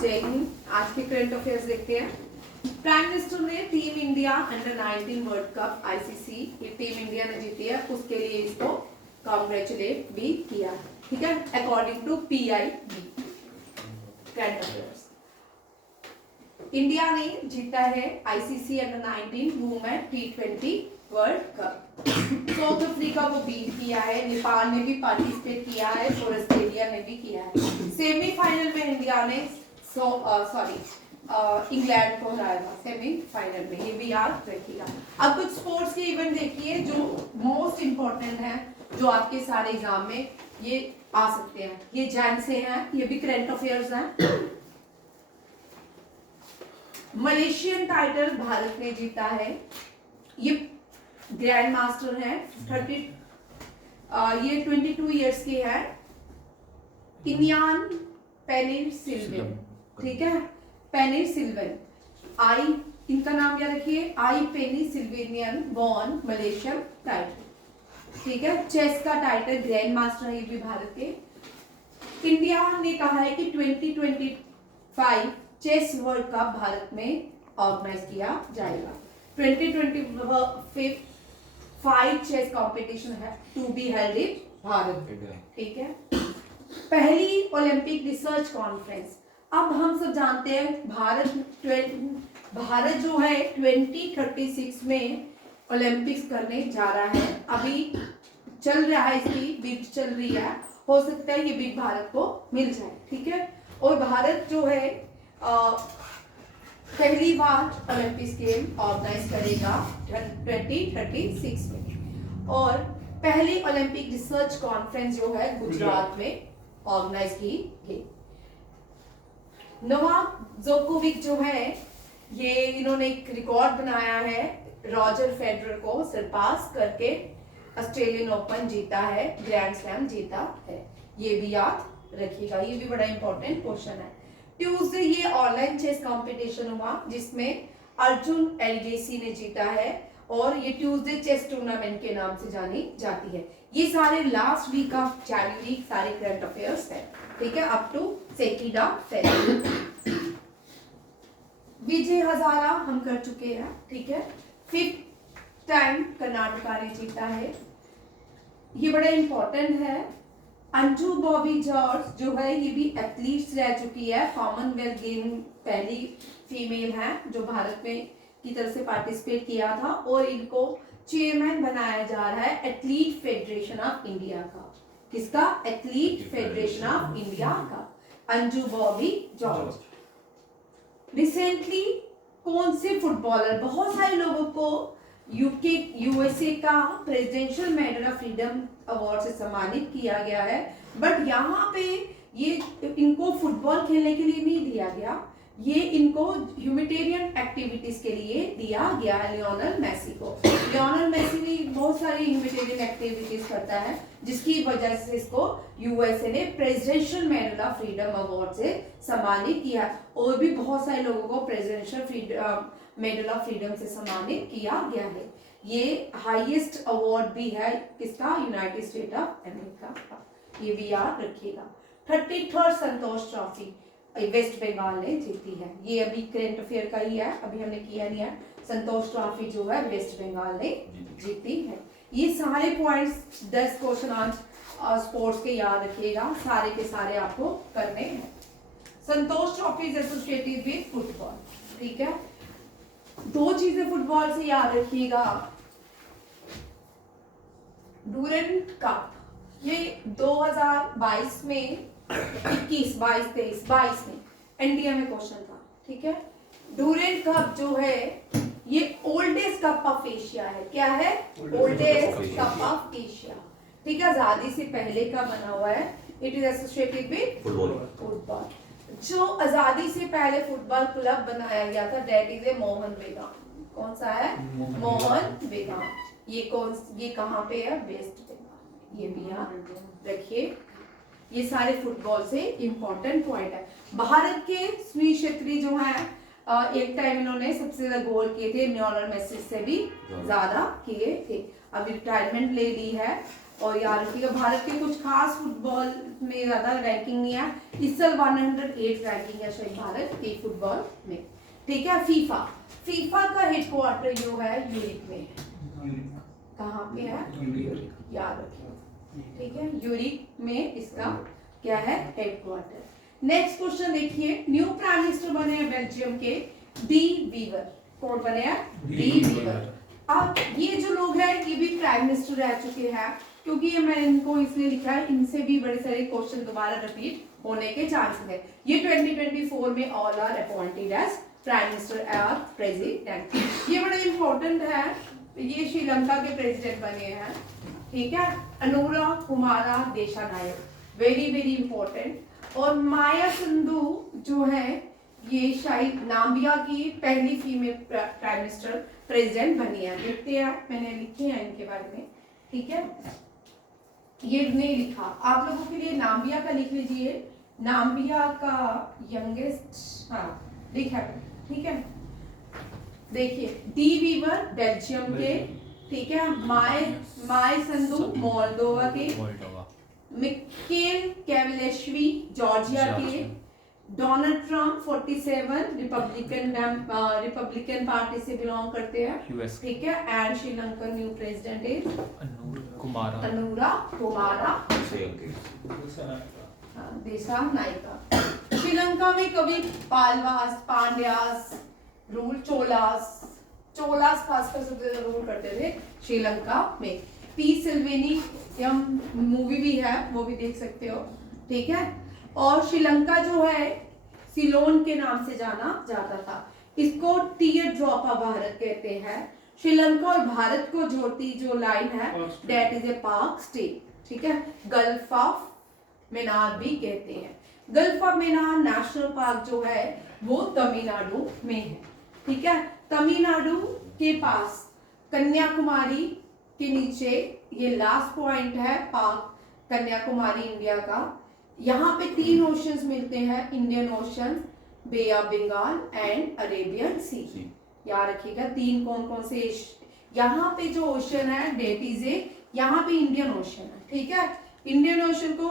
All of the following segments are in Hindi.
जय हिंद। आज के करंट अफेयर्स देखते हैं। प्राइम मिनिस्टर ने team India under 19 world cup ICC, ये टीम इंडिया ने जीती है, उसके लिए इसको कॉन्ग्रेचुलेट भी किया, ठीक है, according to PIB current affairs. India ने जीता है ICC under 19 women T20 world cup. South Africa को बीट किया है, नेपाल ने भी पार्टिसिपेट किया है और ऑस्ट्रेलिया ने भी किया है। सेमीफाइनल में इंडिया ने इंग्लैंड को हराया था सेमीफाइनल में, ये भी याद रखिएगा। अब कुछ स्पोर्ट्स के इवेंट देखिए जो मोस्ट इंपॉर्टेंट है, जो आपके सारे एग्जाम में ये आ सकते हैं। ये जैन से हैं, ये भी करंट अफेयर्स हैं। मलेशियन टाइटल भारत ने जीता है, ये ग्रैंड मास्टर है, 22 इयर्स के हैं, इनियान पेनिसिल्वेन, ठीक है, पेनिसिल्वेन, इनका नाम याद रखिए, पेनिसिल्वेनियन बॉर्न मलेशियन टाइटल, ठीक है। चेस का टाइटल ग्रैंड मास्टर है, ये भी भारत के। इंडिया ने कहा है कि 2025 चेस वर्ल्ड कप भारत में ऑर्गेनाइज किया जाएगा। 2025 चेस कंपटीशन है to be held in Bharat, ठीक है। पहली ओलंपिक रिसर्च कॉन्फ्रेंस, अब हम सब जानते हैं भारत जो है 2036 में ओलंपिक्स करने जा रहा है। अभी चल रहा है, इसकी बिड चल रही है, हो सकता है ये बिड भारत को मिल जाए, ठीक है। और भारत जो है पहली बार ओलंपिक्स गेम ऑर्गेनाइज करेगा 2036 में, और पहली ओलंपिक रिसर्च कॉन्फ्रेंस जो है गुजरात में ऑर्गेनाइज की गई। नोवाक जोकोविक जो है, ये इन्होंने एक रिकॉर्ड बनाया है, रॉजर फेडरर को सरपास करके ऑस्ट्रेलियन ओपन जीता है, ग्रैंड स्लैम जीता है, ये भी याद रखिएगा, ये भी बड़ा इंपॉर्टेंट क्वेश्चन है। ट्यूसडे ये ऑनलाइन चेस कंपटीशन हुआ जिसमें अर्जुन एलगेसी ने जीता है, और ये ट्यूसडे चेस टूर्नामेंट के नाम से जानी जाती है। ये सारे लास्ट वीक ऑफ जनवरी सारे करंट अफेयर्स है, ठीक है, अप टू 2 फेब्रुअरी। विजय हजारा हम कर चुके हैं, ठीक है। 5th टाइम कर्नाटका ने जीता है, ये बड़ा इंपॉर्टेंट है। अंजू बॉबी जॉर्ज जो है, ये भी एथलीट्स रह चुकी है, कॉमनवेल्थ गेम पहली फीमेल है जो भारत में की तरफ से पार्टिसिपेट किया था, और इनको चेयरमैन बनाया जा रहा है एथलीट फेडरेशन ऑफ इंडिया का। किसका? एथलीट फेडरेशन ऑफ इंडिया का, अंजू बॉबी जॉर्ज। रिसेंटली कौन से फुटबॉलर, बहुत सारे लोगों को USA का presidential medal of freedom award से सम्मानित किया गया है, बट यहाँ पे ये इनको फुटबॉल खेलने के लिए नहीं दिया गया, ये इनको ह्यूमैनिटेरियन एक्टिविटीज के लिए दिया गया है लियोनेल मेसी को। लियोनेल मेसी ने बहुत सारी ह्यूमैनिटेरियन एक्टिविटीज करता है, जिसकी वजह से इसको USA ने presidential medal of freedom award से सम्मानित किया, और भी बहुत सारे लोगों को प्रेसिडेंशियल मेडल ऑफ फ्रीडम से सम्मानित किया गया है। ये हाईएस्ट अवार्ड भी है किसका? यूनाइटेड स्टेट ऑफ अमेरिका का, ये भी याद रखिएगा। 33rd संतोष ट्रॉफी वेस्ट बंगाल ने जीती है, ये अभी करंट अफेयर का ही है, अभी हमने किया नहीं है। संतोष ट्रॉफी जो है वेस्ट बंगाल ने जीती है। ये सारे पॉइंट्स 10 क्वेश्चन आज स्पोर्ट्स के याद रखिएगा, सारे के सारे आपको करने हैं। Santosh trophy is associated with football, ठीक है। 2 चीजें फुटबॉल से याद रखिएगा। डूरेंट कप, ये 2022 में 22 में इंडिया में क्वेश्चन था, ठीक है। डूरेंट कप जो है ये ओल्डेस्ट कप ऑफ एशिया है, क्या है? ओल्डेस्ट कप ऑफ एशिया, ठीक है, आजादी से पहले का बना हुआ है। It is associated with football. जो आजादी से पहले फुटबॉल क्लब बनाया गया था, दैट इज ए मोहन बेगाम। कौन सा है? मोहन बेगाम। ये कहाँ पे है? वेस्ट बंगाल, ये भी याद रखिए। ये सारे फुटबॉल से इंपॉर्टेंट पॉइंट है। भारत के सुनील छेत्री जो है, एक टाइम इन्होंने सबसे ज्यादा गोल किए थे, लियोनेल मेसी से भी ज्यादा किए थे। अभी रिटायरमेंट ले ली है, और याद रखिएगा भारत के कुछ खास फुटबॉल में ज्यादा रैंकिंग नहीं है, इस साल 108 रैंकिंग है शायद भारत के फुटबॉल में। ठीक है, फीफा, फीफा का हेडक्वार्टर जो है यूरिक में है। कहाँ पे है? याद रखिए, ठीक है, यूरिक में इसका क्या है? हेडक्वार्टर। नेक्स्ट क्वेश्चन देखिए, न्यू प्राइम मिनिस्टर बने हैं बेल्जियम के डी वीवर। कौन बने हैं? De Wever. अब ये जो लोग हैं ये भी प्राइम मिनिस्टर रह चुके हैं, क्योंकि ये मैंने इनको इसलिए लिखा है, इनसे भी बड़े सारे क्वेश्चन दोबारा रिपीट होने के चांसेस है। ये 2024 में all are appointed as prime minister और प्रेसिडेंट। ये बड़ा इंपॉर्टेंट है, ये श्रीलंका के प्रेसिडेंट बने हैं, ठीक है, Anura Kumara Dissanayake, very very important. और माया संधू जो है ये शायद नाम्बिया की पहली फीमेल प्राइम मिनिस्टर प्रेसिडेंट बनी है। देखते हैं, मैंने लिखे हैं इनके बारे में, ठीक है, ये नहीं लिखा, आप लोगों के लिए नाम्बिया का लिख लीजिए, नाम्बिया का यंगेस्ट, हाँ लिखा है, ठीक है। देखिए डी वीवर बेल्जियम के, ठीक है, माय संधू मोल्डोवा के, मिकेल केवलेश्वी जॉर्जिया के, डोनाल्ड ट्रम्प 47 रिपब्लिकन पार्टी से बिलोंग करते हैं, ठीक है, and Sri Lankan new president is Anura Kumara Dissanayake. Sri Lanka में कभी पालवास, पांड्यास रूल, चोलास खासकर सबसे ज्यादा रूल करते थे श्रीलंका में। पी सिल्वेनी मूवी भी है, वो भी देख सकते हो, ठीक है। और श्रीलंका जो है सिलोन के नाम से जाना जाता था, इसको टीयर ड्रॉप ऑफ भारत कहते हैं। श्रीलंका और भारत को जोड़ती जो लाइन है that is A park state, ठीक है, गल्फ ऑफ मेनार भी कहते हैं। Gulf of Maynard national park जो है वो तमिलनाडु में है, ठीक है। तमिलनाडु के पास कन्याकुमारी के नीचे ये लास्ट पॉइंट है पार्क कन्याकुमारी इंडिया का। यहाँ पे 3 ओशंस मिलते हैं, Indian ocean, bay of Bengal and Arabian sea. याद रखिएगा 3 कौन कौन से, यहाँ पे जो ओशन है डेट इज ए, यहाँ पे इंडियन ओशन है, ठीक है। इंडियन ओशन को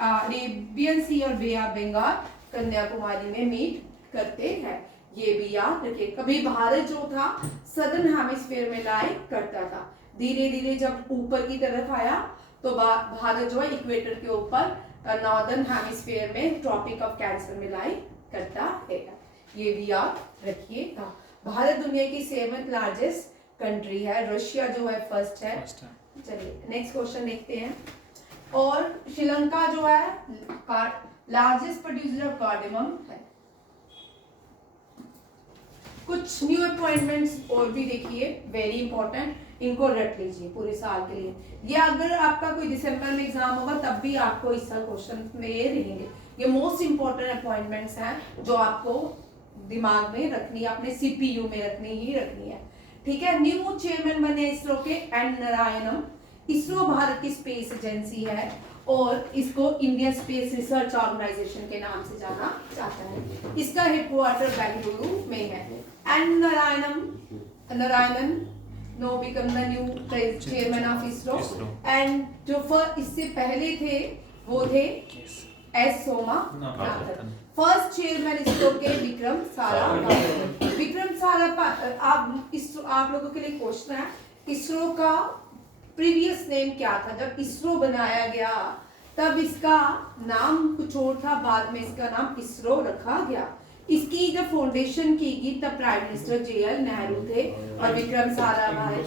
अरेबियन सी और बे ऑफ बंगाल कन्याकुमारी में मीट करते हैं, ये भी याद रखिए। कभी भारत जो था सदर्न हेमिस्फीयर में लाई करता था, धीरे धीरे जब ऊपर की तरफ आया तो भारत जो है इक्वेटर के ऊपर नॉर्दर्न हेमिस्फीयर में ट्रॉपिक ऑफ कैंसर में लाई करता है, ये भी याद रखिएगा। भारत दुनिया की 7th लार्जेस्ट कंट्री है, रशिया जो है फर्स्ट है। चलिए नेक्स्ट क्वेश्चन देखते हैं। और श्रीलंका जो है लार्जेस्ट प्रोड्यूसर ऑफ कार्डेमम है। कुछ न्यू अपॉइंटमेंट्स और भी देखिए, वेरी इंपॉर्टेंट, इनको रट लीजिए पूरे साल के लिए। ये अगर आपका कोई दिसंबर में एग्जाम होगा तब भी आपको इस साल क्वेश्चन में ये रहेंगे। ये मोस्ट इंपॉर्टेंट अपॉइंटमेंट्स हैं जो आपको दिमाग में रखनी है, अपने सीपीयू में रखनी है, ठीक है। न्यू चेयरमैन बने इसरो के एन नारायणन। इसरो भारत की स्पेस एजेंसी है और इसको इंडियन स्पेस रिसर्च ऑर्गेनाइजेशन के नाम से जाना जाता है। इसका हेडक्वार्टर बेंगलुरु में है। N Narayanan now become the new chairman of ISRO and जो इससे पहले थे वो थे S Somanathan. First chairman ISRO के विक्रम साराभाई। विक्रम साराभाई, आप लोगों के लिए क्वेश्चन है, इसरो का प्रीवियस नेम क्या था? जब इसरो बनाया गया तब इसका नाम कुछ और था, बाद में इसका नाम इसरो रखा गया। इसकी जब फाउंडेशन की गई तब प्राइम मिनिस्टर JL नेहरू थे और विक्रम साराभाई,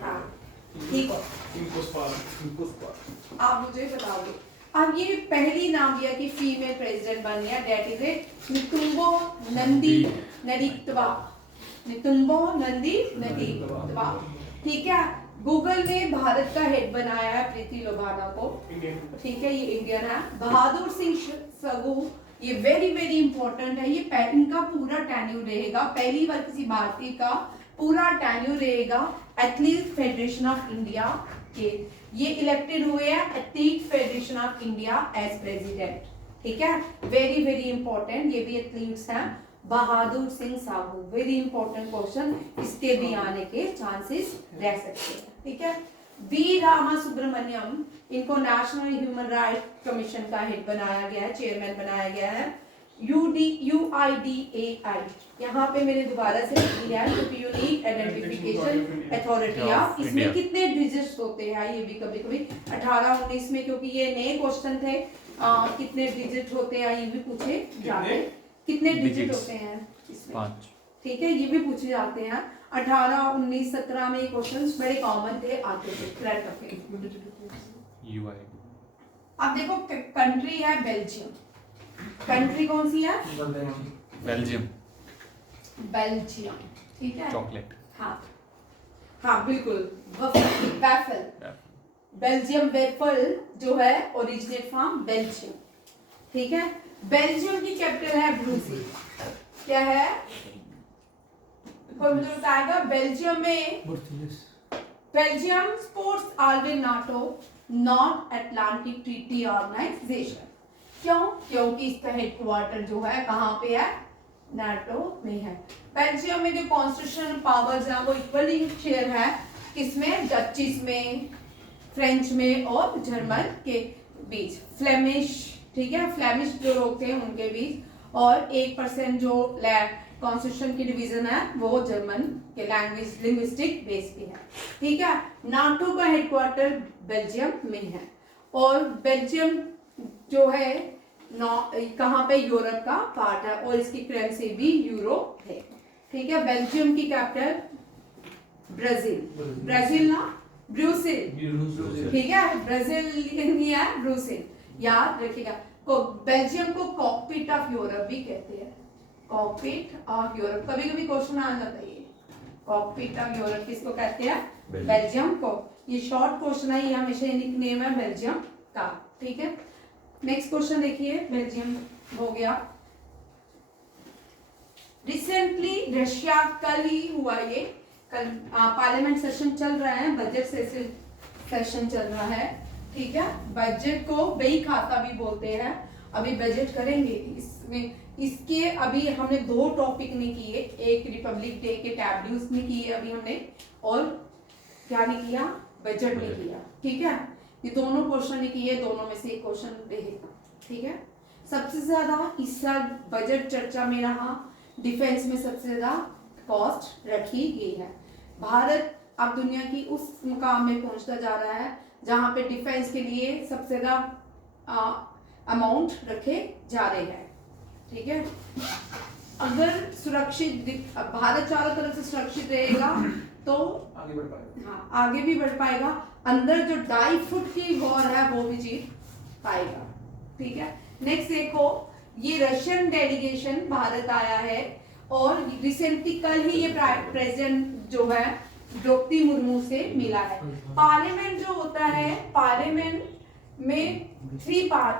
हाँ ठीक है, आप मुझे बताओगे। अब ये पहली नाम्बिया की फीमेल प्रेसिडेंट बनी है, that is a Netumbo Nandi Ndaitwah, Netumbo Nandi Ndaitwah, ठीक है। गूगल ने भारत का हेड बनाया है प्रीति लोबाना को, ठीक है, ये इंडियन है। बहादुर सिंह सगू, ये वेरी वेरी इंपॉर्टेंट है, ये इनका पूरा टेन्यूर रहेगा, पहली बार किसी भारतीय का पूरा टेन्यूर रहेगा एथलीट फेडरेशन ऑफ इंडिया के। ये इलेक्टेड हुए हैं athlete federation of India as president, ठीक है, वेरी वेरी इंपॉर्टेंट, ये भी एथलीट्स हैं। Bahadur Singh Sahu, very important question, इसके भी आने के चांसेस रह सकते हैं, ठीक है। वी रामा सुब्रमण्यम, इनको नेशनल ह्यूमन राइट कमीशन का हेड बनाया गया है, चेयरमैन बनाया गया है। UIDAI, यहाँ पे मैंने दोबारा से लिया है क्योंकि यूनिक आइडेंटिफिकेशन अथॉरिटी ऑफ, इसमें कितने डिजिट्स होते हैं ये भी कभी कभी 18 19 में, क्योंकि ये नए क्वेश्चन थे, कितने डिजिट होते हैं ये भी पूछे जाते हैं, कितने डिजिट होते हैं इसमें 5, ठीक है, ये भी पूछे जाते हैं। 18 19 17 में ये क्वेश्चंस बड़े कॉमन थे, आते थे क्रैक करके। UI अब देखो कंट्री है बेल्जियम, कंट्री कौन सी है? बेल्जियम, बेल्जियम, ठीक है, चॉकलेट, हाँ हाँ बिल्कुल, वैफल, बेल्जियम वेफल जो है ओरिजिनेट फ्रॉम बेल्जियम, ठीक है। बेल्जियम की कैपिटल है ब्रुसेल, क्या है? कोई मुझे बताएगा? बेल्जियम में Belgium supports always NATO North Atlantic Treaty Organisation, क्यों? क्योंकि इसका हेडक्वार्टर जो है कहाँ पे है? नाटो में है। बेल्जियम में जो कॉन्स्टिट्यूशनल पावर्स हैं वो इक्वली शेयर है किसमें? डचिस में, फ्रेंच में और जर्मन के बीच, फ्लेमिश, ठीक है, फ्लेमिश जो लोग थे उनके बीच, और 1% जो कॉन्स्टिट्यूशन की डिवीजन है वो जर्मन के लैंग्वेज लिंग्विस्टिक बेस पे है, ठीक है। नाटो का हेडक्वार्टर बेल्जियम में है, और बेल्जियम जो है कहाँ पे? यूरोप का पार्ट है, और इसकी करेंसी भी यूरो है, ठीक है। बेल्जियम की कैपिटल ब्राजील, ब्राजील ना ब्रुसेल, ठीक है, ब्राजीलियन ही है ब्रुसेल, याद रखिएगा। बेल्जियम को कॉकपिट ऑफ यूरोप भी कहते हैं, कॉकपिट ऑफ यूरोप, कभी कभी क्वेश्चन आ जाता है ये, कॉकपिट ऑफ यूरोप किसको कहते हैं? बेल्जियम को। ये शॉर्ट क्वेश्चन है, ये हमेशा निकनेम है बेल्जियम का, ठीक है। नेक्स्ट क्वेश्चन देखिए, बेल्जियम हो गया। रिसेंटली रशिया, कल ही हुआ ये, कल पार्लियामेंट सेशन चल रहा है, बजट सेशन चल रहा है, ठीक है। बजट को बही खाता भी बोलते हैं, अभी बजट करेंगे इसमें, इसके अभी हमने 2 टॉपिक नहीं किए, एक रिपब्लिक डे के टैब्यूज नहीं किए अभी हमने, और क्या नहीं किया? बजट नहीं किया, ठीक है। ये दोनों क्वेश्चन नहीं किए, दोनों में से एक क्वेश्चन रहेगा, ठीक है। सबसे ज्यादा इस साल बजट चर्चा में रहा, डिफेंस में सबसे ज्यादा कॉस्ट रखी गई है। भारत अब दुनिया की उस मुकाम में पहुंचता जा रहा है जहां पे डिफेंस के लिए सबसे ज्यादा अमाउंट रखे जा रहे हैं, ठीक है। अगर सुरक्षित भारत चारों तरफ से सुरक्षित रहेगा तो आगे बढ़ पाएगा, हाँ आगे भी बढ़ पाएगा, अंदर जो 2.5 फुट की वॉर है वो भी जीत पाएगा, ठीक है। नेक्स्ट देखो, ये रशियन डेलीगेशन भारत आया है, और रिसेंटली कल ही ये प्रेसिडेंट जो है द्रौपदी मुर्मू से मिला है। पार्लियामेंट जो होता है, पार्लियामेंट में 3 पार्ट,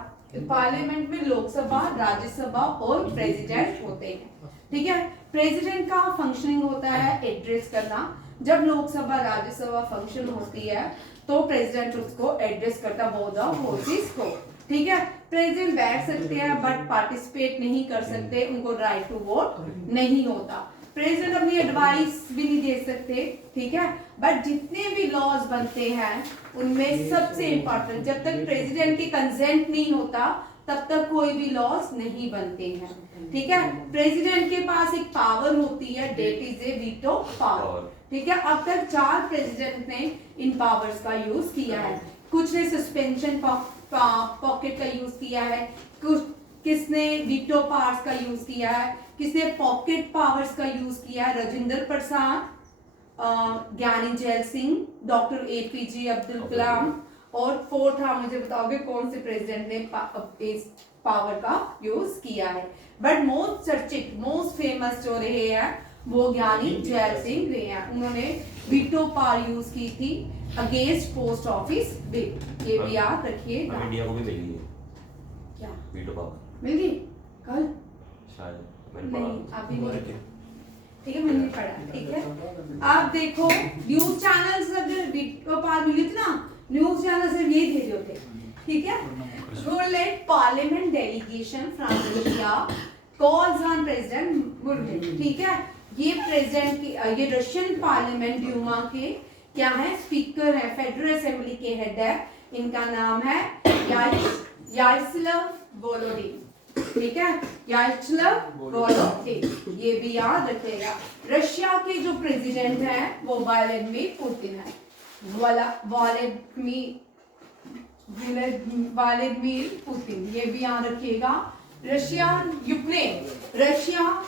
पार्लियामेंट में लोकसभा, राज्यसभा और प्रेसिडेंट होते हैं, ठीक है। प्रेसिडेंट का फंक्शनिंग होता है एड्रेस करना, जब लोकसभा राज्यसभा फंक्शन होती है तो प्रेसिडेंट उसको एड्रेस करता बोथ द हाउसेस को, ठीक है। प्रेसिडेंट बैठ सकते हैं बट पार्टिसिपेट नहीं कर सकते, उनको राइट टू वोट नहीं होता। प्रेसिडेंट अपनी एडवाइस भी नहीं दे सकते, ठीक है। बट जितने भी लॉज बनते हैं उनमें सबसे इंपॉर्टेंट, जब तक प्रेसिडेंट की कंसेंट नहीं होता तब तक कोई भी लॉज नहीं बनते हैं, ठीक है। प्रेसिडेंट के पास एक पावर होती है, that is a veto power, ठीक है। अब तक 4 प्रेसिडेंट ने इन पावर्स का यूज किया है, कुछ ने सस्पेंशन पॉकेट का यूज किया है, कुछ किसने वीटो पावर्स का यूज किया है, किसने पॉकेट पावर्स का यूज किया है। राजेंद्र प्रसाद, ज्ञानी जैल सिंह, डॉक्टर APJ अब्दुल कलाम, और 4th मुझे बताओगे कौन से प्रेसिडेंट ने इस पावर का यूज किया है। बट मोस्ट चर्चित, मोस्ट फेमस जो रहे हैं वो ज्ञानी जैल सिंह रहे हैं, उन्होंने वीटो पावर यूज की थी अगेंस्ट पोस्ट ऑफिस बिल, ये भी याद रखिए। इंडिया को भी मिल गई है क्या? वीटो पावर मिल गई कल? शायद नहीं अभी नहीं, ठीक है मैंने पढ़ा, ठीक है। आप देखो न्यूज चैनल्स अगर वीटो पावर मिली थी ना, न्यूज चैनल सिर्फ ये दे रहे थे, ठीक है। Roulette parliament delegation from Russia calls on president Murmu, ठीक है। ये प्रेसिडेंट की, ये रशियन पार्लियामेंट ड्यूमा के क्या है, स्पीकर है, फेडरल असेंबली के हेड है, इनका नाम है यारोस्लाव वोलोडिन, ठीक है, यारोस्लाव वोलोडिन, ये भी याद रखिएगा। रशिया के जो प्रेसिडेंट हैं वो व्लादिमीर पुतिन है, व्लादिमीर पुतिन, ये भी याद रखिएगा। रशिया यूक्रेन, रशिया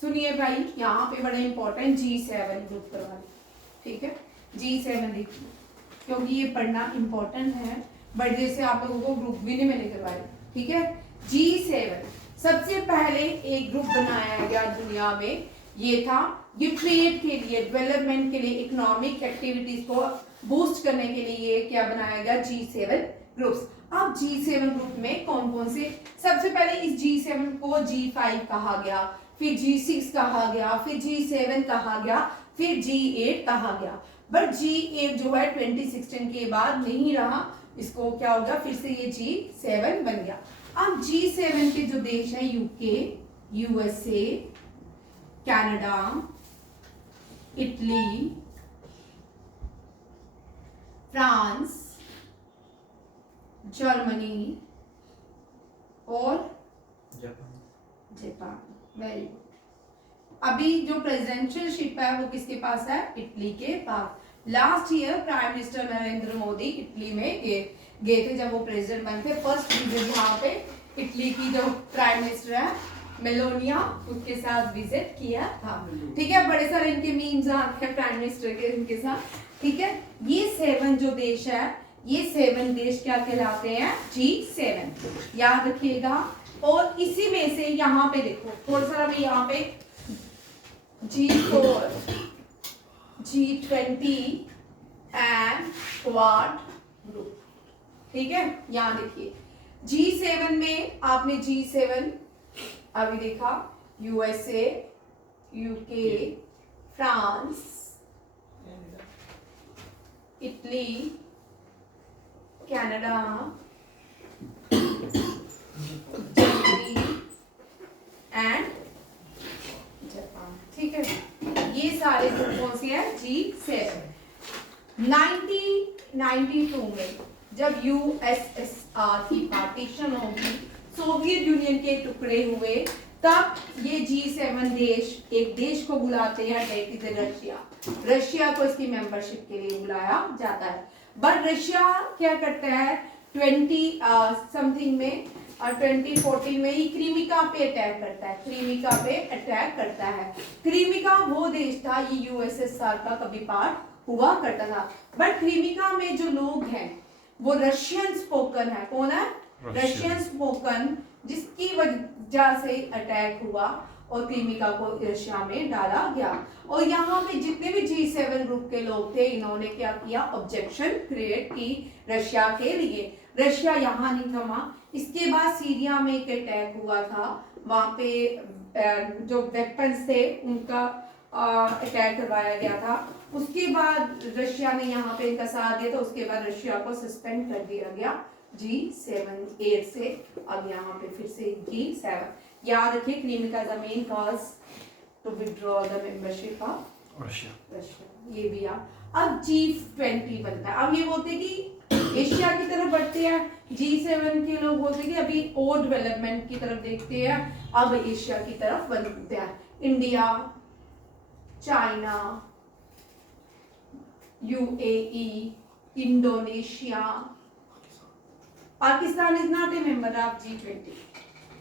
सुनिए भाई, यहाँ पे बड़ा इंपॉर्टेंट G7 ग्रुप करवा, ठीक है, G7 लिखिए क्योंकि ये पढ़ना इंपॉर्टेंट है, बट जैसे आप लोगों को ग्रुप भी नहीं मैंने करवाए, ठीक है। G7 सबसे पहले एक ग्रुप बनाया गया दुनिया में, ये था ये ट्रेड के लिए, डेवलपमेंट के लिए, इकोनॉमिक एक्टिविटीज को बूस्ट करने के लिए क्या बनाया गया, G7 ग्रुप्स। अब G7 ग्रुप में कौन कौन से, सबसे पहले इस G7 को G5 कहा गया, फिर G6 कहा गया, फिर G7 कहा गया, फिर G8 कहा गया, बट G8 जो है 2016 के बाद नहीं रहा, इसको क्या होगा, फिर से ये G7 बन गया। अब G7 के जो देश हैं UK, USA, Canada, Italy, France, Germany और जापान, वेरी गुड। अभी जो प्रेसिडेंशियलशिप है वो किसके पास है, इटली के पास। Last year prime minister Narendra Modi Italy में गए थे, जब वो प्रेसिडेंट बने थे, फर्स्ट विजिट यहाँ पे इटली की जो प्राइम मिनिस्टर है मेलोनिया, उसके साथ विजिट किया था, ठीक है। बड़े सारे इनके मीम्स आते हैं प्राइम मिनिस्टर के इनके साथ, ठीक है। ये 7 जो देश है, ये 7 देश क्या कहलाते हैं, G7, याद रखिएगा। और इसी में से यहाँ पे देखो थोड़ा सा भी, यहाँ पे G4, G20 and quad group, ठीक है। यहाँ देखिए G7 में आपने G7 अभी देखा, USA, UK, France, Italy, Canada, Germany and Japan, ठीक है। ये सारे ग्रुप कौन से हैं, G7। 1992 में जब यूएसएसआर की पार्टीशन होगी, सोवियत यूनियन के टुकड़े हुए, तब ये G7 देश एक देश को बुलाते हैं, दैट इज रशिया। रशिया को इसकी मेंबरशिप के लिए बुलाया जाता है, बट रशिया क्या करता है 2014 में ही क्रीमिका पे अटैक करता है, क्रीमिका पे अटैक करता है। क्रीमिका वो देश था, ये यूएसएसआर का कभी पार्ट हुआ करता था, बट क्रीमिका में जो लोग हैं वो रशियन स्पोकन है, कौन है, रशियन स्पोकन, जिसकी वजह से अटैक हुआ और क्रीमिका को रशिया में डाला गया। और यहाँ पे जितने भी G7 ग्रुप के लोग थे, इन्होंने क्या किया, ऑब्जेक्शन क्रिएट की रशिया के लिए। रशिया यहाँ नहीं थमा, इसके बाद सीरिया में एक अटैक हुआ था, वहां पे जो वेपन्स थे उनका अटैक करवाया गया था। उसके बाद रशिया ने यहाँ पे इनका साथ दिया, तो उसके बाद रशिया को सस्पेंड कर दिया गया G7 से। अब यहाँ पे फिर से G7, याद रखिए Crimea is the main cause to withdraw the membership of Russia, ये भी याद। अब G20 बनता है। अब ये बोलते हैं कि एशिया की तरफ बढ़ते हैं, G7 के लोग बोलते हैं कि अभी और डेवलपमेंट की तरफ देखते हैं, अब एशिया की तरफ बनते हैं। India, China, UAE, Indonesia, Pakistan is not a member of G20,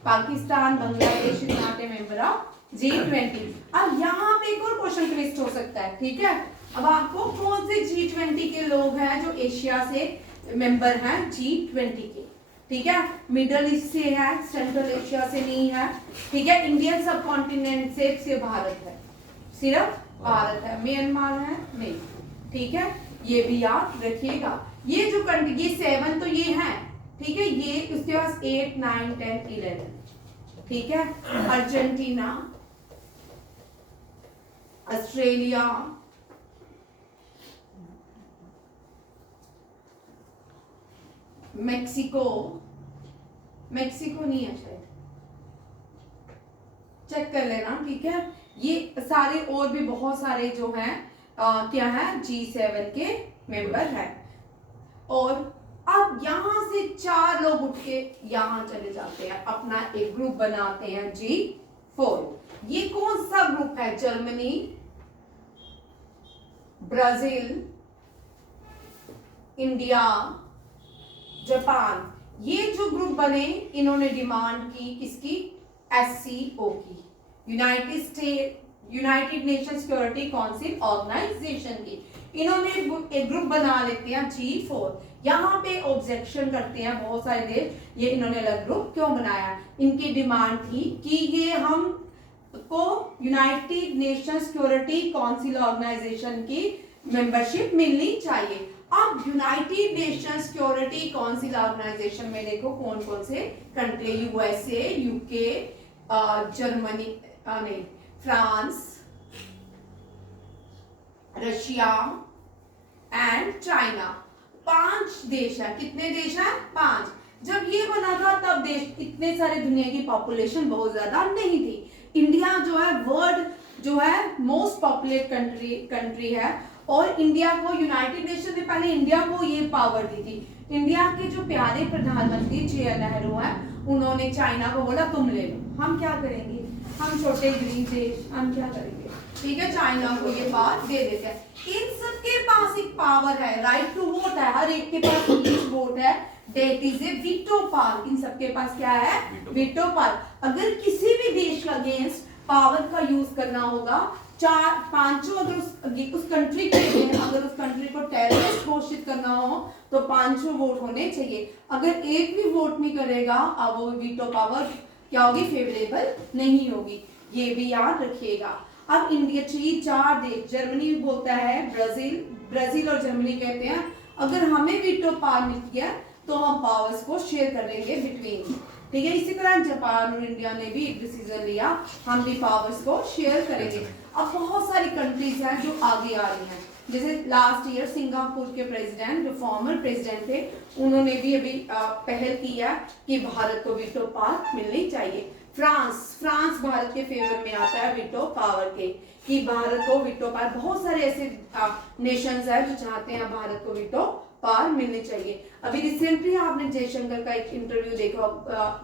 Pakistan, Bangladesh is not a member of G20। अब यहाँ पे एक और क्वेश्चन ट्विस्ट हो सकता है, ठीक है। अब आपको कौन से G20 के लोग हैं जो एशिया से मेंबर हैं G20 के, ठीक है। मिडल ईस्ट से है, सेंट्रल एशिया से नहीं है, ठीक है। इंडियन सब कॉन्टिनेंट से सिर्फ भारत है, सिर्फ भारत है, म्यांमार है नहीं, ठीक है। ये भी याद रखिएगा। ये जो कंट्री, ये 7 तो ये है, ठीक है। ये उसके पास 8, 9, 10, 11, ठीक है। अर्जेंटीना, ऑस्ट्रेलिया, मेक्सिको, मेक्सिको नहीं है शायद, चेक कर लेना, ठीक है। ये सारे और भी बहुत सारे जो हैं क्या है, G7 के मेंबर है। और अब यहाँ से 4 लोग उठ के यहाँ चले जाते हैं, अपना एक ग्रुप बनाते हैं G4। ये कौन सा ग्रुप है? Germany, Brazil, India, Japan. ये जो ग्रुप बने, इन्होंने डिमांड की किसकी? SCO की, United Nation Security Council Organisation की। इन्होंने एक ग्रुप बना लेते हैं G4। यहाँ पे ऑब्जेक्शन करते हैं बहुत सारे देश, ये इन्होंने अलग ग्रुप क्यों बनाया? इनकी डिमांड थी कि ये हम को United Nation Security Council Organisation की मेंबरशिप मिलनी चाहिए। अब United Nation Security Council Organisation में देखो कौन कौन से कंट्री, USA, UK, जर्मनी, नहीं, फ्रांस, रशिया एंड चाइना। 5 देश है। कितने देश हैं? 5। जब ये बना था तब देश, इतने सारे दुनिया की पॉपुलेशन बहुत ज्यादा नहीं थी। इंडिया जो है वर्ल्ड जो है मोस्ट पॉपुलेट कंट्री है, और इंडिया को यूनाइटेड नेशन ने पहले इंडिया को ये पावर दी थी। इंडिया के जो प्यारे प्रधानमंत्री JR नेहरू हैं, उन्होंने चाइना को बोला तुम ले लो, हम क्या करेंगे, हम छोटे गरीब देश, हम क्या करेंगे, ठीक है, चाइना को ये बात दे देते हैं। इन सबके पास एक पावर है, राइट टू वोट है, हर एक के पास वोट है, that is a veto power. इन सबके पास क्या है? Veto power. अगर किसी भी देश का अगेंस्ट पावर का यूज करना होगा, 4-5 अगर उस कंट्री के लिए, अगर उस कंट्री को टेररिस्ट घोषित करना हो तो 5 वोट होने चाहिए। अगर एक भी वोट नहीं करेगा, अब वो वीटो पावर क्या होगी? फेवरेबल नहीं होगी। ये भी याद रखिएगा। अब इंडिया चाहिए 4 देश, जर्मनी भी बोलता है, ब्राजील और जर्मनी कहते हैं अगर हमें वीटो पावर मिल गया तो हम पावर्स को शेयर करेंगे बिटवीन, ठीक है। इसी तरह जापान और इंडिया ने भी एक डिसीजन लिया, हम भी पावर्स को शेयर करेंगे। अब बहुत सारी कंट्रीज हैं जो आगे आ रही हैं, जैसे लास्ट ईयर सिंगापुर के प्रेसिडेंट, जो फॉर्मर प्रेसिडेंट थे, उन्होंने भी अभी पहल की है कि भारत को वीटो पावर मिलनी चाहिए। फ्रांस भारत के फेवर में आता है वीटो पावर के, कि भारत को वीटो पावर। बहुत सारे ऐसे नेशंस हैं जो चाहते हैं भारत को वीटो पावर मिलनी चाहिए। अभी रिसेंटली आपने जयशंकर का एक इंटरव्यू देखा,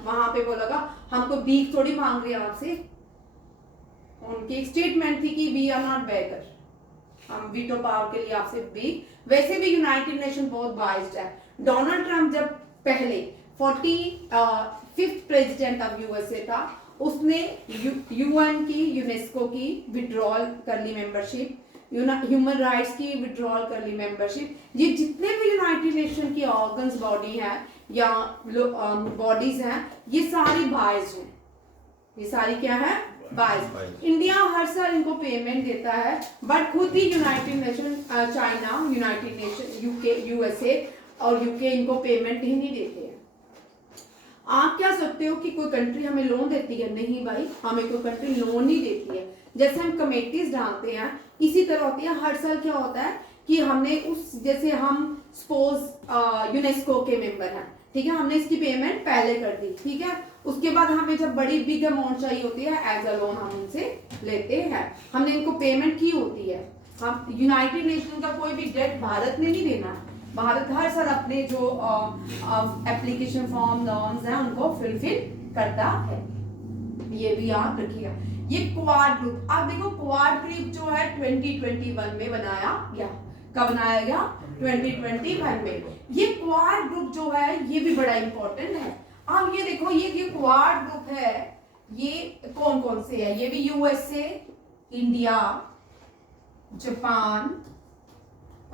वहां पे बोला हमको भीख थोड़ी मांग रहे हैं आपसे, उनकी एक स्टेटमेंट थी कि वी आर नॉट बेगर, हम वीटो पावर के लिए आपसे भीख। वैसे भी यूनाइटेड नेशन बहुत बाइस्ड है। डोनाल्ड ट्रंप जब पहले 45th प्रेसिडेंट ऑफ USA था, उसने UN की, यूनेस्को की विड्रॉल कर ली मेंबरशिप, ह्यूमन राइट्स की विड्रॉल कर ली मेंबरशिप। ये जितने भी यूनाइटेड नेशन की ऑर्गन्स बॉडी हैं या बॉडीज हैं, ये सारी बाइस्ड हैं। ये सारी क्या है? बाइस्ड। इंडिया हर साल इनको पेमेंट देता है, बट खुद ही united nation, China, united nation, UK, USA और UK इनको पेमेंट ही नहीं देते हैं। आप क्या सोचते हो कि कोई कंट्री हमें लोन देती है? नहीं भाई, हमें कोई कंट्री लोन नहीं देती है। जैसे हम कमेटीज डालते हैं, इसी तरह होती है। हर साल क्या होता है कि हमने जैसे हम सपोज यूनेस्को के मेंबर हैं, ठीक है, हमने इसकी पेमेंट पहले कर दी, ठीक है, उसके बाद हमें जब बड़ी बिग अमाउंट चाहिए होती है एज अ लोन, हम उनसे लेते हैं, हमने इनको पेमेंट की होती है। हम यूनाइटेड नेशन का कोई भी डेट भारत ने नहीं देना है। भारत हर साल अपने जो एप्लीकेशन फॉर्म लॉन्स हैं उनको फुलफिल करता है। ये भी याद रखिएगा। ये क्वाड ग्रुप, आप देखो क्वाड ग्रुप जो है 2021 में बनाया गया। कब बनाया गया? 2021 में। ये क्वाड ग्रुप जो है ये भी बड़ा इंपॉर्टेंट है। अब ये देखो, ये क्वाड ग्रुप है, ये कौन कौन से है? ये भी USA, इंडिया, जापान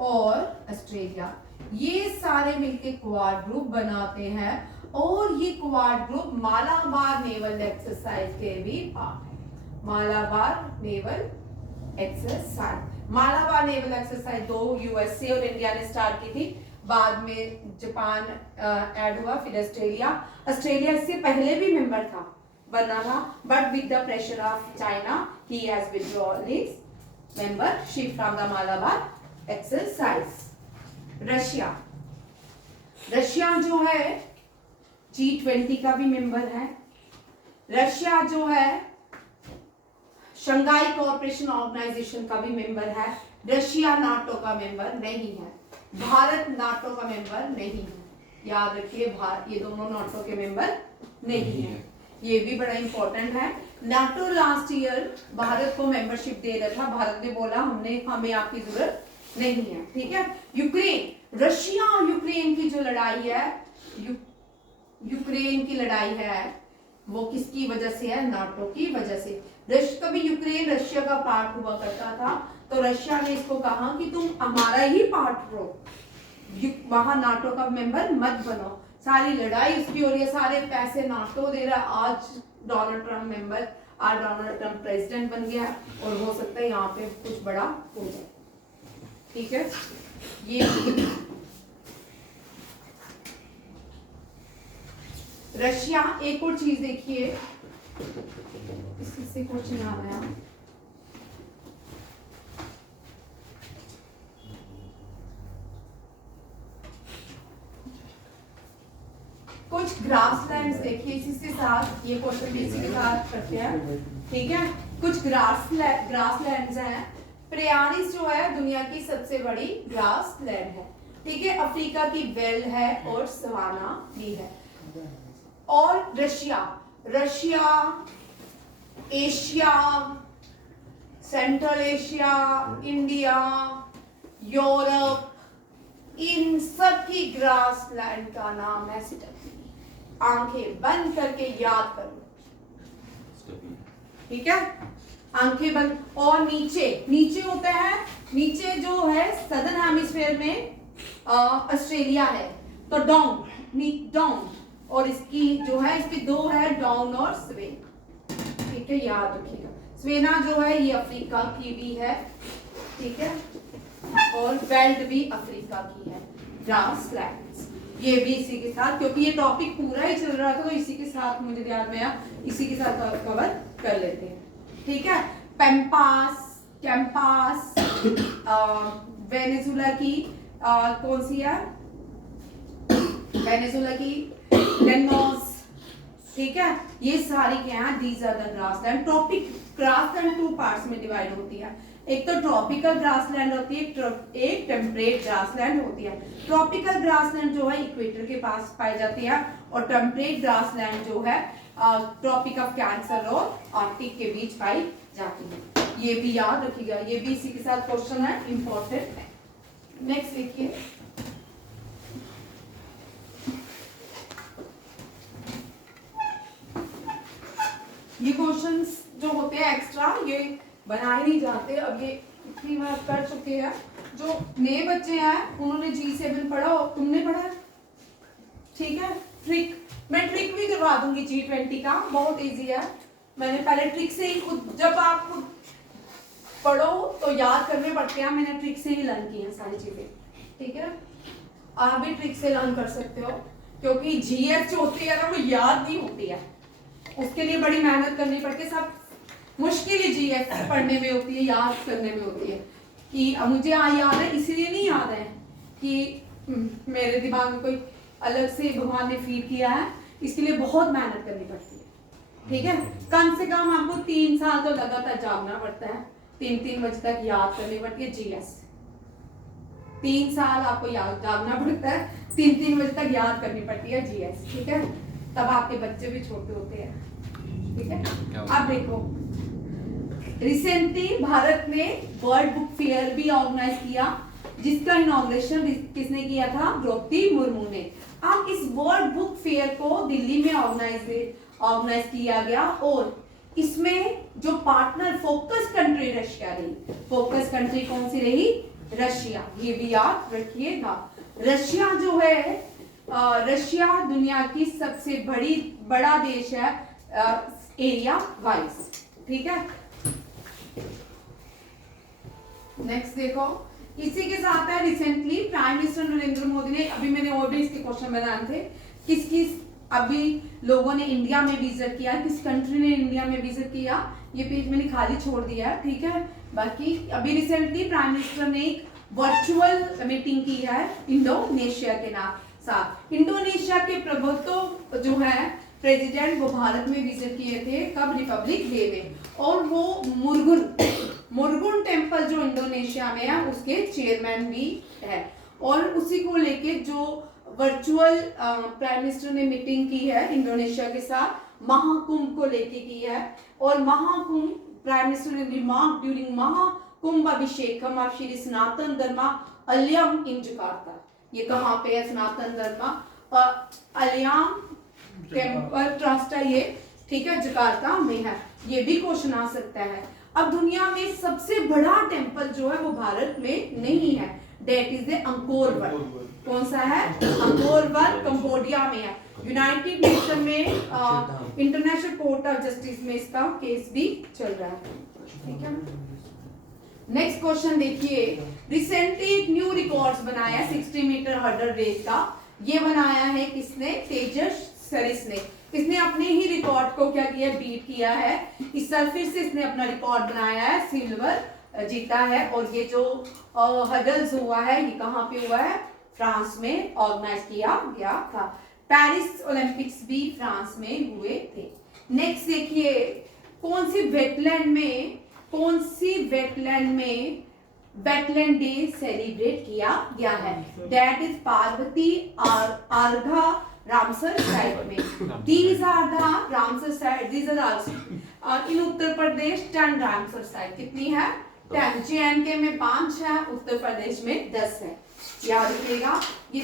और ऑस्ट्रेलिया, ये सारे मिलके क्वाड ग्रुप बनाते हैं। और ये quad group Malabar naval exercise के भी पार्ट है। Malabar naval exercise, Malabar naval exercise 2 USA और इंडिया ने स्टार्ट की थी, बाद में जापान ऐड हुआ, फिर ऑस्ट्रेलिया इससे पहले भी मेंबर था, बना था, but with the pressure of China he has withdrawn his membership from the Malabar exercise. Russia जो है G20 का भी मेंबर है। रशिया जो है शंघाई कोऑपरेशन ऑर्गेनाइजेशन का भी मेंबर है। रशिया नाटो का मेंबर नहीं है, भारत नाटो का मेंबर नहीं है। याद रखिए, भारत, ये दोनों नाटो के मेंबर नहीं है। ये भी बड़ा इंपॉर्टेंट है। नाटो लास्ट ईयर भारत को मेंबरशिप दे रहा था, भारत ने बोला हमें आपकी जरूरत नहीं है। ठीक है। यूक्रेन, रशिया और यूक्रेन की जो लड़ाई है, यूक्रेन की लड़ाई है, वो किसकी वजह से है? नाटो की वजह से। कभी यूक्रेन रशिया का पार्ट हुआ करता था, तो रशिया ने इसको कहा कि तुम हमारा ही पार्ट रहो, वहां नाटो का मेंबर मत बनो। सारी लड़ाई उसकी हो रही है, सारे पैसे नाटो दे रहा है। आज डोनाल्ड ट्रम्प मेंबर, आज डोनाल्ड ट्रम्प प्रेसिडेंट बन गया, और हो सकता है यहाँ पे कुछ बड़ा हो जाए। ठीक है। ये रशिया, एक और चीज देखिए, इससे क्वेश्चन आ रहा है। कुछ ग्रासलैंड्स देखिए, इसी के साथ ये क्वेश्चन भी इसी के साथ करते हैं। ठीक है। कुछ ग्रासलैंड्स हैं। प्रियारिस जो है दुनिया की सबसे बड़ी ग्रासलैंड है। ठीक है। अफ्रीका की वेल है और सवाना भी है। और Russia, Asia, central Asia, India, Europe, इन सब की ग्रासलैंड का नाम है स्टेपी। आंखें बंद करके याद करो। ठीक है। आंखें बंद। और नीचे होता है, नीचे जो है सदर्न हेमिस्फीयर में ऑस्ट्रेलिया है, तो डाउन, और इसकी जो है, इसकी दो है, डाउन और स्वेन। ठीक है, याद रखिएगा। स्वेना जो है ये अफ्रीका की भी है। ठीक है। और वेल्ड भी अफ्रीका की है। ग्रासलैंड्स, ये भी इसी के साथ, क्योंकि ये टॉपिक पूरा ही चल रहा था, तो इसी के साथ मुझे ध्यान में आया, इसी के साथ कवर कर लेते हैं। ठीक है। कैंपास, वेनेजुला की कौन सी है? वेनेजुला की लेनोस। ठीक है। ये सारी क्या है? These are the grassland. Tropic grassland 2 parts में डिवाइड होती है। एक तो ट्रॉपिकल ग्रासलैंड होती है, एक टेम्परेट ग्रासलैंड होती है। ट्रॉपिकल ग्रासलैंड जो है इक्वेटर के पास पाई जाती है, और टेम्परेट ग्रासलैंड जो है ट्रॉपिक ऑफ कैंसर और आर्कटिक के बीच पाई जाती है। ये भी याद रखिएगा, ये भी इसी के साथ क्वेश्चन है, इंपॉर्टेंट। नेक्स्ट देखिए, ये क्वेश्चंस जो होते हैं एक्स्ट्रा, ये बनाए नहीं जाते। अब ये इतनी बार कर चुके हैं। जो नए बच्चे हैं उन्होंने G7 पढ़ा, तुमने पढ़ा? ठीक है। मैं ट्रिक भी करवा दूंगी G20 का, बहुत इजी है। मैंने पहले ट्रिक से ही खुद, जब आप खुद पढ़ो तो याद करने पड़ते हैं, मैंने ट्रिक से ही लर्न की है सारी चीजें। ठीक है। आप भी ट्रिक से लर्न कर सकते हो, क्योंकि GS जो होती है ना, वो याद नहीं होती है, उसके लिए बड़ी मेहनत करनी पड़ती है। सब मुश्किल ही GS पढ़ने में होती है, याद करने में होती है। कि मुझे याद है, इसलिए नहीं याद है कि मेरे दिमाग में कोई अलग से भगवान ने फीड किया है, इसके लिए बहुत मेहनत करनी पड़ती है। ठीक है। कम से कम आपको 3 साल तो लगातार जागना पड़ता है, 3 बजे तक याद करनी पड़ती है GS। 3 साल आपको जागना पड़ता है, 3 बजे तक याद करनी पड़ती है GS। ठीक है। तब आपके बच्चे भी छोटे होते हैं। ठीक है। अब देखो, रिसेंटली भारत ने वर्ल्ड बुक फेयर भी ऑर्गेनाइज किया, जिसका इनॉग्रेशन किसने किया था? द्रौपदी मुर्मू ने। अब इस वर्ल्ड बुक फेयर को दिल्ली में ऑर्गेनाइज किया गया, और इसमें जो पार्टनर फोकस कंट्री रशिया रही। फोकस कंट्री कौन सी रही? रशिया। ये भी याद रखिएगा। रशिया जो है, रशिया दुनिया की सबसे बड़ा देश है एरिया वाइज। ठीक है। नेक्स्ट देखो, इसी के साथ है, recently prime minister Narendra Modi ने, अभी मैंने और भी इसके क्वेश्चन बनाए थे, किस अभी लोगों ने इंडिया में विजिट किया, किस कंट्री ने इंडिया में विजिट किया, ये पेज मैंने खाली छोड़ दिया है। ठीक है। बाकी अभी रिसेंटली प्राइम मिनिस्टर ने एक वर्चुअल मीटिंग की है इंडोनेशिया के साथ। इंडोनेशिया के प्रभुत्व जो है प्रेसिडेंट, वो भारत में विजिट किए थे, कब? रिपब्लिक डे में। और वो मुरुगन टेम्पल जो इंडोनेशिया में है उसके चेयरमैन भी है। और उसी को लेके जो वर्चुअल प्राइम मिनिस्टर ने मीटिंग की है इंडोनेशिया के साथ, महाकुंभ को लेके की है। और महाकुंभ प्राइम मिनिस्टर ने remark during Mahakumbh Abhishekam of Shri Sanatan Dharma Alayam in Jakarta. ये कहाँ पे है सनातन धर्मा अलियम टेम्पल ट्रस्ट है ये, ठीक है, जकार्ता में है। ये भी क्वेश्चन आ सकता है। अब दुनिया में सबसे बड़ा टेम्पल जो है वो भारत में नहीं है, that is the Angkor Wat. कौन सा है? अंकोर वाट कंबोडिया में है। यूनाइटेड नेशन में इंटरनेशनल कोर्ट ऑफ जस्टिस में इसका केस भी चल रहा है, ठीक है। नेक्स्ट क्वेश्चन देखिए, रिसेंटली एक न्यू रिकॉर्ड्स बनाया 60 मीटर हर्डल रेस का। ये बनाया है किसने? तेजस सरिस ने। इसने अपने ही रिकॉर्ड को क्या किया? बीट किया है। इस साल फिर से इसने अपना रिकॉर्ड बनाया है, सिल्वर जीता है। और ये जो हर्डल्स हुआ है ये कहाँ पे हुआ है? फ्रांस में ऑर्गेनाइज किया गया था। पेरिस ओलंपिक्स भी फ्रांस में हुए थे। नेक्स्ट देखिए, कौन सी वेटलैंड में वेटलैंड डे सेलिब्रेट किया गया है? That is Parvati Arga Ramsar site में। These are the Ramsar site, these are also in Uttar Pradesh 10 Ramsar site. कितनी है? 10। JNK में 5 है, उत्तर प्रदेश में 10 है। याद रखिएगा, ये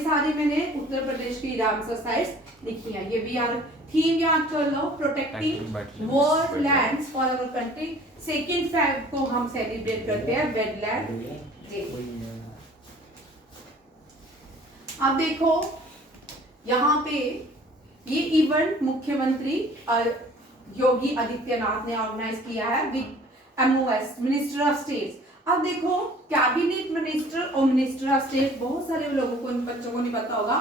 सारी मैंने उत्तर प्रदेश की रामसर साइट्स लिखी है। ये भी याद, थीम याद कर लो, protecting world lands for our country. 2 Feb को हम सेलिब्रेट करते हैं वेटलैंड डे। अब देखो यहाँ पे ये इवेंट मुख्यमंत्री योगी आदित्यनाथ ने ऑर्गेनाइज किया है with MOS minister of states. अब देखो, कैबिनेट मिनिस्टर और मिनिस्टर ऑफ स्टेट, बहुत सारे लोगों को, इन बच्चों को नहीं पता होगा।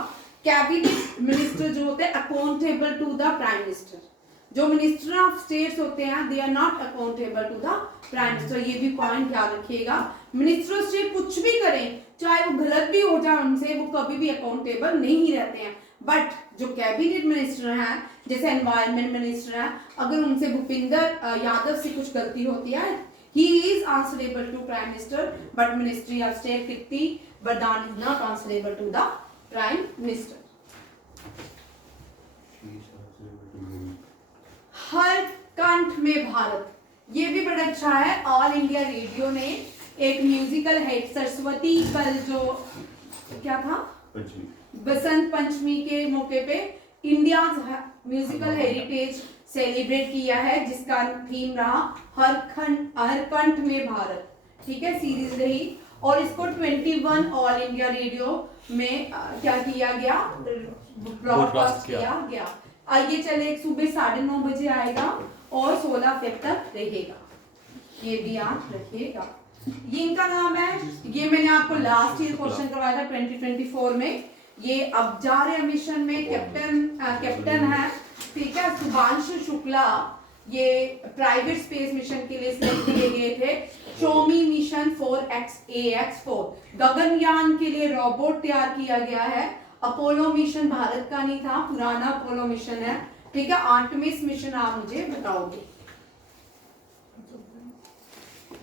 कैबिनेट मिनिस्टर जो होते हैं accountable to the prime minister. जो मिनिस्टर ऑफ स्टेट्स होते हैं they are not accountable to the prime minister. ये भी पॉइंट याद रखिएगा। मिनिस्टर ऑफ स्टेट कुछ भी करें, चाहे वो गलत भी हो जाए उनसे, वो कभी भी अकाउंटेबल नहीं रहते हैं। बट जो कैबिनेट मिनिस्टर हैं, जैसे एनवायरमेंट मिनिस्टर हैं, अगर उनसे भूपिंदर यादव से कुछ गलती होती है, he is answerable to prime minister, but ministry of state Kirti Vardhan is not answerable to the prime minister. हर कंठ में भारत, ये भी बड़ा अच्छा है। ऑल इंडिया रेडियो ने एक म्यूजिकल है सरस्वती, कल जो क्या था, बसंत पंचमी के मौके पे इंडिया म्यूजिकल हेरिटेज सेलिब्रेट किया है, जिसका थीम रहा हर कंठ में भारत, ठीक है, सीरीज रही। और इसको 21 ऑल इंडिया रेडियो में क्या किया गया? ब्रॉडकास्ट किया गया। ये चले सुबह 9:30 बजे आएगा और 16 फेब तक रहेगा। ये भी याद रखिएगा। ये इनका नाम है, ये मैंने आपको लास्ट ईयर क्वेश्चन करवाया था 2024 में। ये अब जा रहे मिशन में कैप्टन है, ठीक है, शुभांशु शुक्ला। ये प्राइवेट स्पेस मिशन के लिए सिलेक्ट किए गए थे। शोमी मिशन 4XAX4 गगनयान के लिए रोबोट तैयार किया गया है। अपोलो मिशन भारत का नहीं था, पुराना अपोलो मिशन है, ठीक है। आर्टेमिस मिशन आप मुझे बताओगे।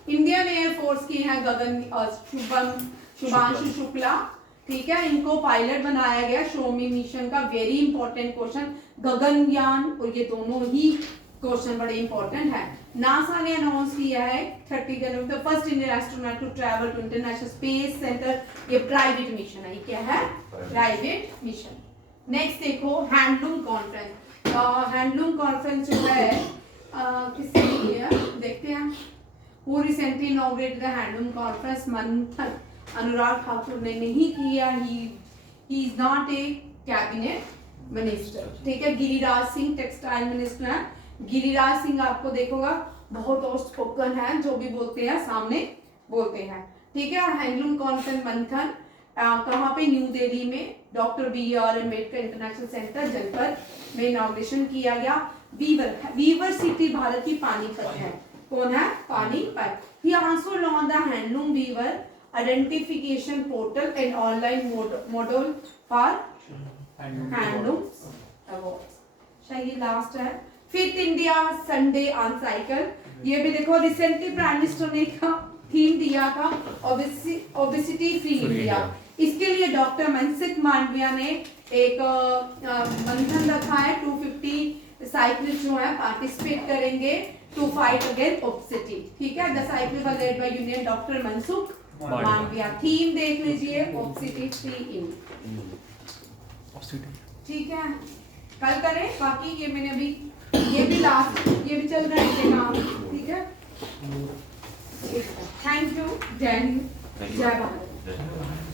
इंडियन एयरफोर्स की है गगन शुभांशु शुक्ला, ठीक है, इनको पायलट बनाया गया शोमी मिशन का। वेरी इंपॉर्टेंट क्वेश्चन, गगनयान और ये दोनों ही क्वेश्चन बड़े इंपॉर्टेंट है। नासा ने अनाउंस किया है 30 जनवरी को first Indian astronaut to travel to International Space Centre. ये प्राइवेट मिशन है, ये क्या है? Private mission. नेक्स्ट देखो, हैंडलूम कॉन्फ्रेंस। हैंडलूम कॉन्फ्रेंस जो है किसने की है देखते हैं। Who recently inaugurated the handloom conference? मंथन अनुराग ठाकुर ने नहीं किया। he is not a cabinet minister, ठीक है। गिरिराज सिंह टेक्सटाइल मिनिस्टर है। गिरिराज सिंह आपको देखोगा बहुत आउट स्पोकन है, जो भी बोलते हैं सामने बोलते हैं, ठीक है। हैंडलूम कॉन्फ्रेंस मंथन कहाँ पे? न्यू दिल्ली में doctor BR Ambedkar international centre जनपद में इनॉग्रेशन किया गया। वीवर सिटी भारत की पानीपत है। कौन है? Panipat. He also launched the handloom weaver identification portal and online model for handloom awards. शायद ये लास्ट है। Fit India Sunday on cycle ये भी देखो रिसेंटली प्राइम मिनिस्टर ने का थीम दिया था ओबेसिटी फ्री इंडिया। इसके लिए डॉक्टर मनसुख मांडविया ने एक मंथन रखा है। 250 साइक्लिस्ट जो है पार्टिसिपेट करेंगे टू फाइट अगेंस्ट ओबेसिटी। ठीक है, the cycle was led by union doctor Mansukh Mandaviya. Theme देख लीजिए ओबेसिटी फ्री इंडिया। ठीक है, कल करें बाकी। ये मैंने अभी ये भी लास्ट ये भी चल रहा है काम। ठीक है, थैंक यू। जय हिंद, जय भारत।